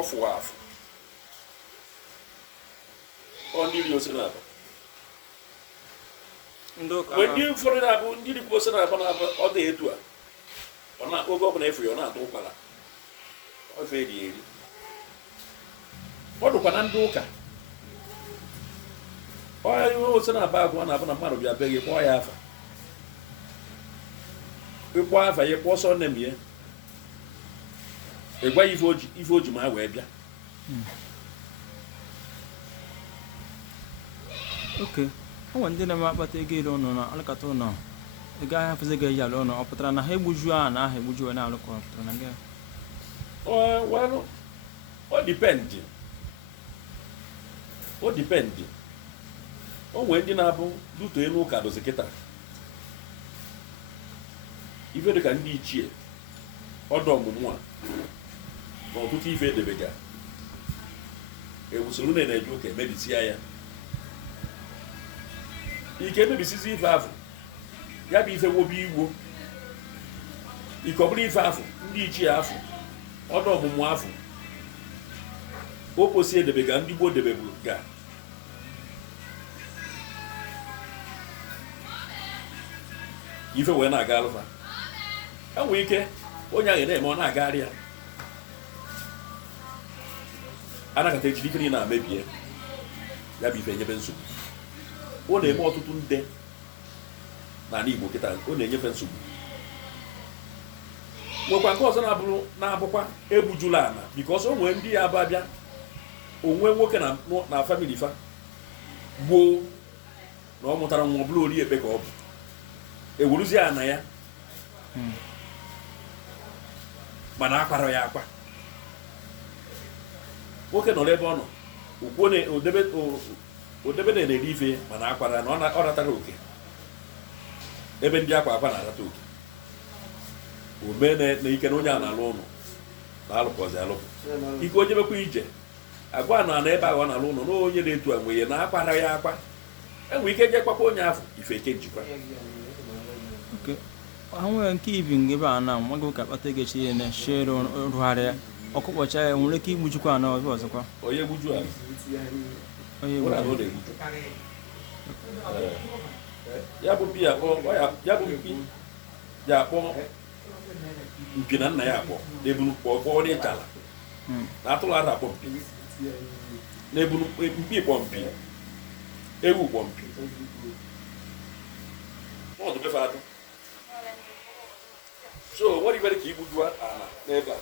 ọfụwa afụ ọ ndị iri ose na-abụ mgbe ndị ụfọdụ na-abụ ndị rikwa ose na-abụ na-abụ ọ dị etu a oge ọ bụla efu ya ọ na-atụ ụkpara ofe eri eri ọ dụkwa na ndị ụka ihe ose na-aba agụ ọ na-abụ na mmadụ bịa be gị kpọọ ya afa ịkpọ afa ya kpọọ sọ nne m ya ịgwa ya ife o ji ma wee bịa oke ọ nwere ndị na-eme akpata ego ire ụnụ na alụkata ụlọ ego ahịa fụzi ego eji alụ ụlọ ọ pụtara na ha egbujuo a na aha egbujuo na-alụkọ ọ pụtara na gị o dipendị o nwere ndị na-abụ duto elu ụka dozi kịta ife dịka ndị ichie ọdụ ọmụmụ a na ọtụtụ ife edebega ewusoro na-eje ụka emebisia ya ike emebisizi ife afọ ya bụ ife wobe igbo ike ọ bụrụ ife afọ ndị ichie afọ ọdụ ọmụmụ afọ okposi edebega ndị gboo debebu ga ife wee na-aga alụfa enwere ike onye ahụ na-eme ọ na-agagharị ya anakọta ejiri ike na-amebie ya bụ ife enyebe nsogbu ọ na-eme ọtụtụ nde n'ala Igbo kịta ọ na-enyefe nsogbu nwekwa nke ọzọ na-abụkwa egbujula ana bikọs o nwere ndị ya abịa onwe nwoke na famili fa gboo na ọ mụtara nwa ọbụla ori ekpe ka ọ bụ eweruzie ana ya mana akwara ya akwa nwoke nọ n'ebe ọ nọ odebe na-eri ife mana akwara na ọ ratara oke ebe ndị akwa na-arata oke ome na ike na onye a na-alụ ụlọ na-alụpụzi alụpụ ike onye mekwa ije agwa na ebe ahụ ọ na-alụ ụlọ na onye na-etu a nweye na akwara ya akwa enwere ike je kwakwa onye afọ ife eke njikwa ha nwere nke ibi ebe a na nwago ka akpata ego chi na shere rụgharịa ọkụkpọcha ya nwere ike igbujikwa ana ọbịa ọzọkwa onye gbuju ala ya bụ mpi ya akpọ mpi na nna ya akpọ na-ebunu kpọọ n'ịtala na atụrụ ara akpọ mpi na-ebunu mpi kpọ mpi ewu kpọ mpi ọdụ befe adụ so nwere ibere ka igbuju ala n'ebe a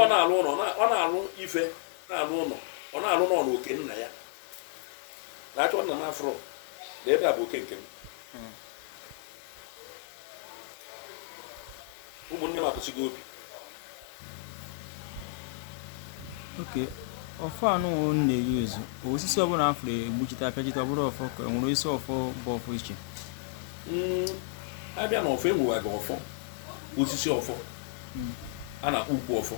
ọ na-alụ ụlọ ọ na-alụ ife na-alụ ụlọ ọ na-alụ n'ọnụ oke nna ya na-achọ nna m afro na ebe a bụ oke nke m ụmụnne m apụsịgo obi oke ọfọ anụ na-eyi ezu osisi ọbụla afọ egbuchite apịachite ọ bụrụ ọfọ ka nwere isi ọfọ bụ ọfọ iche abịa na ọfọ enwewaga ọfọ osisi ọfọ a na-akpọ ukwu ọfọ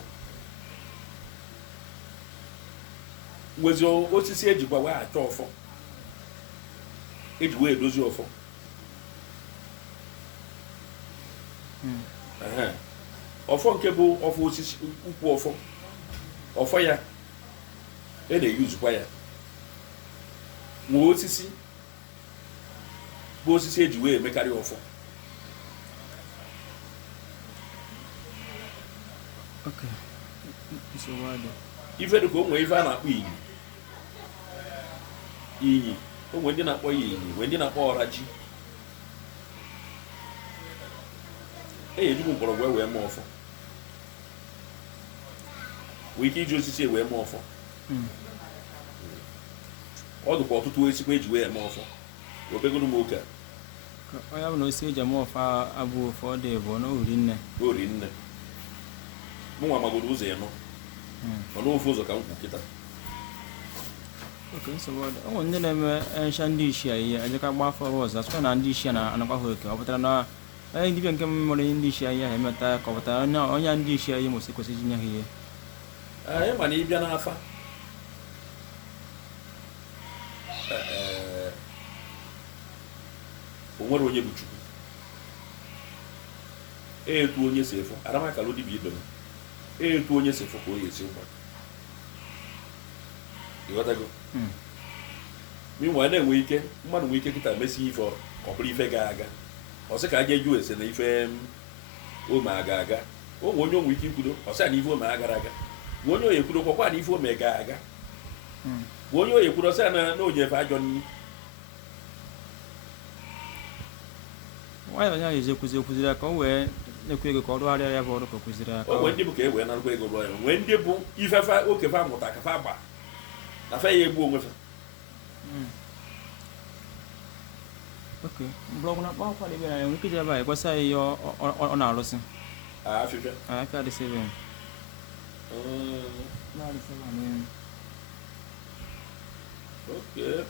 nwezi osisi ejikwa wee achọ ọfọ eji wee edozi ọfọ ọfọ nke bụ ọfọ osisi ukwu ọfọ ya na-eyuzukwa ya nwee osisi bụ osisi eji wee emekarị ọfọ ife dịka o nwere ife a na-akpọ iyi o nwere ndị na-akpọ ya iyi nwee ndị na-akpọ ọra ji ejikwa mgbọrọgwụ wee mee ọfọ nwee ike iji osisi wee mee ọfọ ọ dịkwa ọtụtụ osikwa eji wee mee ọfọ obegoro m oke a ya bụ na osisi eji eme ọfọ abụ ofe ọ dị bụ na ori nne mụnwa magoro ụzọ ịnọ mana ofe ụzọ ka m kwu kịta oke nsogbu ọ dị o nwere ndị na-eme ncha ndị ishia ihe ejeka gba afọ ọzọ asụkwa na ndị ishia na-anakwa ha oke ọ pụtara na onye dibịa nke mere ndị ishia ihe ha emeta ka ọ pụtara onye ndị ishia ihe mosi kwesịrị inye ha ihe anyị ma na ịbịa n'afa o nwere onye bụ Chukwu etu onye si efu aramakala dibịa ibe m etu onye si fụ ka o ya esi ụgbọ ịghọtago minwa na-enwe ike mmadụ nwee ike kịta mesi ife ọ bụrụ ife ga-aga ọ sị ka a ga-eju ese na ife ome aga onwe onye onwe ike ikwudo ọ sị na ife ome agara aga bụ onye oyi ekwudo kwakwa na ife ome ga-aga bụ onye oyi ekwudo sị na onyefe ajọ nri nwanyị onye ahụ eji ekwuziri ya ka o wee na-ekwu ego ka ọ rụgharịa ya bụ ọrụ ka o kụziri ya onwe ndị bụ ka e wee narụkwa ego rụọ ya nwee ndị bụ ifefe oke fa mụta ka fa gba na fa ya egbu onwe fa oke blọgụ na akpa akwa dịbịa enwere ike iji ebe a ekwesị anyị ihe ọ na-arụsị afịfịa afịa dị 7 okay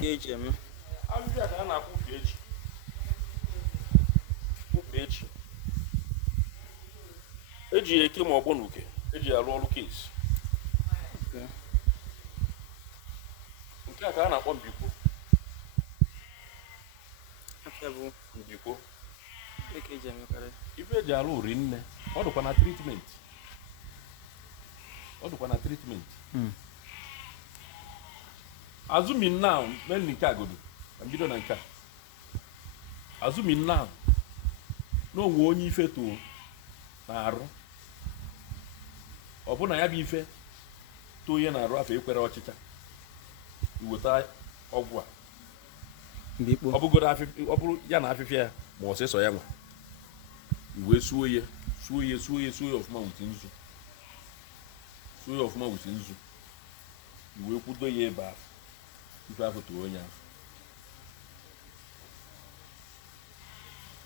ga-eji eme afịfịa ka a na-akpụ ukwu echi eji eke ma ọgbọ na uke eji arụ ọrụ kesi nke a ka a na-akpọ mbikwo ife eji arụ uri nne ọ dịkwa na tritment azụmin now menli nke agodo na mbido na nke a azụmin now n'onwe onye ife too na-arụ ọ bụ na ya bụ ife too onye na-arụ afọ ekwere ọchịcha iweta ọgwụ a ọ bụrụ ya na afịfịa ya ma ọsịsọ ya nwa iwe suo ya ọfụma wute nzu iwe kwudo ya ebe afọ ife afọ too onye afọ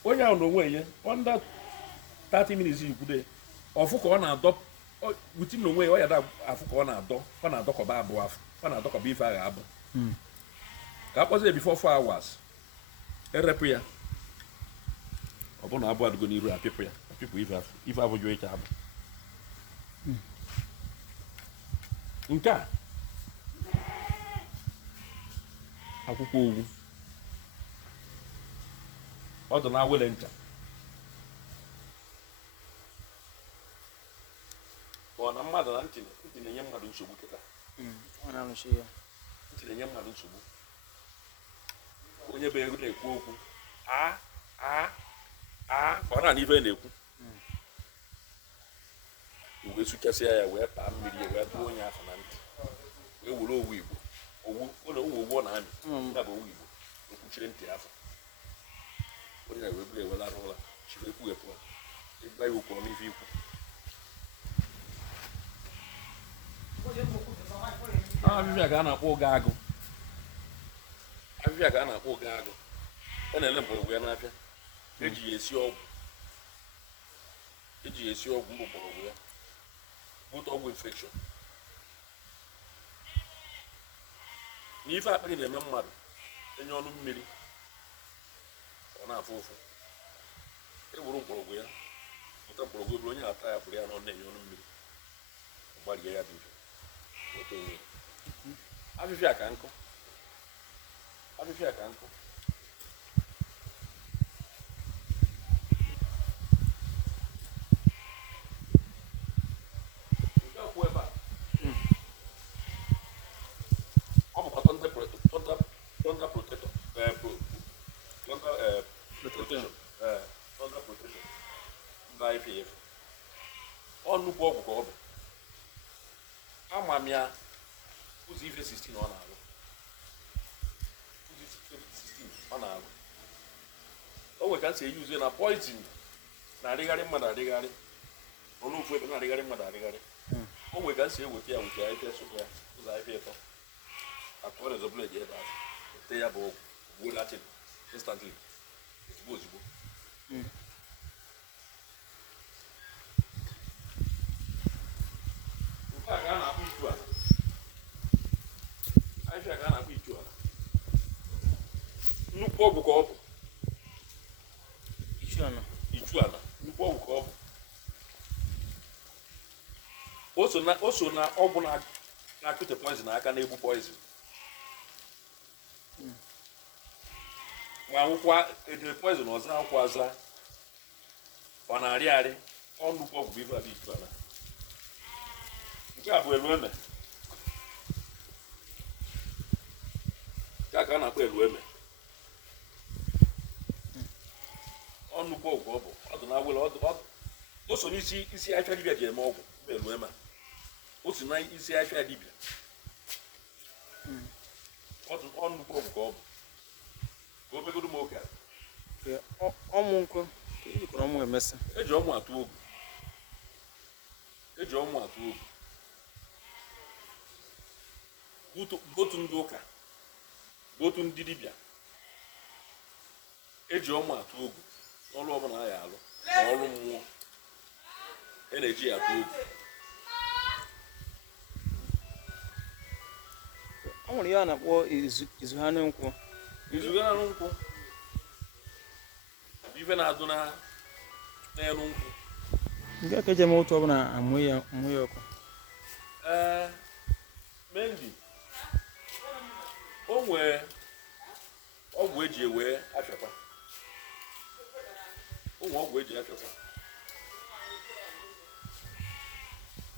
onye ahụ n'onwe ya under 30 minutes ikwudo ya ọfụ ka ọ na-adọ wuti n'onwe ya ọ ya da afụ ka ọ na-adọkọba abụọ afọ ọ na-adọkọba ife agha abụ ka a kpọzie before 4 hours erepụ ya ọ bụrụ na abụ adịgo n'iru apịpụ ife afọ jụọ iche abụ nke a akwụkwọ owu ọ dị na awele ncha ọ na mmadụ na ntị na-enye mmadụ nsogbu kịta ntị na-enye mmadụ nsogbu onye bụ ego na-ekwu okwu ka ọ na ife na-ekwu wee sụchasịa ya wee paa mmiri ya wee tụọ onye afọ na ntị wee were owu igbo owu na amị ya bụ owu igbo ekwuchiri ntị afọ onye na-wee buru ewela arụ ụla chiri ekwughepụ ịgba ya okwu n'ife ikwu afịfịa ka a na-akpọ ụga agụ a na-ele mgbọrọgwụ ya n'afịa eji ya esi ọgwụ mgbọrọgwụ ya bute ọgwụ infection n'ife akpịrị na-eme mmadụ enye ọnụ mmiri ọ na-afụ ụfụ ewuru mgbọrọgwụ ya bụta mgbọrọgwụ ebere onye ata ya pụrụ ya n'ọnụ na-enye ọnụ mmiri ọgbarie ya dị mfe afịfịa ka nkụ nke akwụ ebe a ọ bụkwa thunder protection ndị IPF ọ nnukwu ọgwụ ka ọ bụ ama m ya ụzọ ife 16 ọ na-arụ o nwere ka m si eyi uze na poison na-arịgharị mmadụ arịgharị ọnụ ofu ebe na-arịgharị mmadụ arịgharị o nwere ka m si eweta ya weta ife sụpụ ya ụzọ ife ịtọ akụọ na ezobụla eji ebe ahụ ete ya bụ ọgwụ gbuo latin instantly ozugbo nke a ka a na-akpọ itu ala afịa ka a na-akpọ itu ala nnukwu ọgwụ ka ọ bụ itu ala nnukwu ọgwụ ka ọ bụ o so na ọgwụ na-akụte poison aka na-egbu poison ma akwụkwọ edere poison ọza akwụkwọ aza ọ na-arị arị ọnụkwụ ọgwụ ife abụ ikpara nke a bụ elueme nke a ka a na-akpọ elueme ọnụkwụ ọgwụ ọ bụ ọdụ na awele o so n'isi afịa dibịa ji eme ọgwụ elueme o si na isi afịa dibịa ọnụkwụ ọgwụ ka ọ bụ ka o begodo m oke ọmụ nkwụ ejikọrọ ọmụ emesa eji ọmụ atụ ogu otu ndị ụka bụ otu ndị dibịa eji ọmụ atụ ogu n'ọrụ ọbụla a ya alụ ma ọrụ mmụọ na-eji ya atụ ogu. ọ nwere ihe a na-akpọ izughane nkwụ ife na-adụ n'elu nkwụ nke aka eji eme otu ọbụla amụ ya ọkụ mendi o nwee ọgwụ eji ewee afịakwa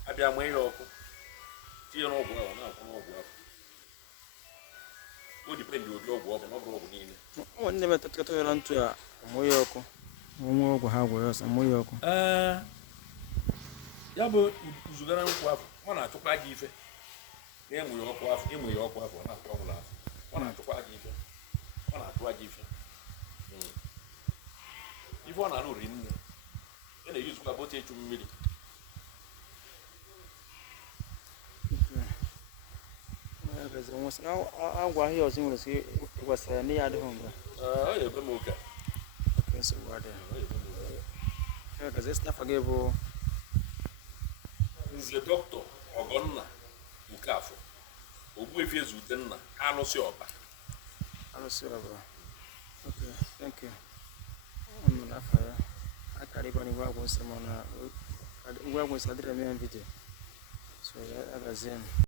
abịa mee ya ọkụ tinye n'ọgwụ ahụ na-akwụ n'ọgwụ ahụ o dipendị ụdị ọgwụ ọ bụ na ọ bụrụ ọgwụ niile ụmụ ndị metụtara ya ntụ a amụ ya ọkụ nwe ọgwụ ha gwara ọsọ amụ ya ọkụ ya bụ uzugara nkwụ afọ ọ na-achụkwa gị ife na-emụ ya ọkụ afọ ọ na-atụ ọgwụrụ afọ ọ na-achụkwa gị ife ọ na-atụwa gị ife ife ọ na-alụ ri nne ị na-eyizukwa bọta echu mmiri agwa ahịa ọzọ nwere ike ịgwasara na ya adịghị mgbe ọ ya-ebe m ụka nsogbu adịghị stafa gị bụ nze dọkịta Ọgọnna Ukafọ Ogbuefi Ezudenna Alụsị Ọba. Okay, thank you. I'm not after I carry on the wagon, someone, we are going to video. So, I was in.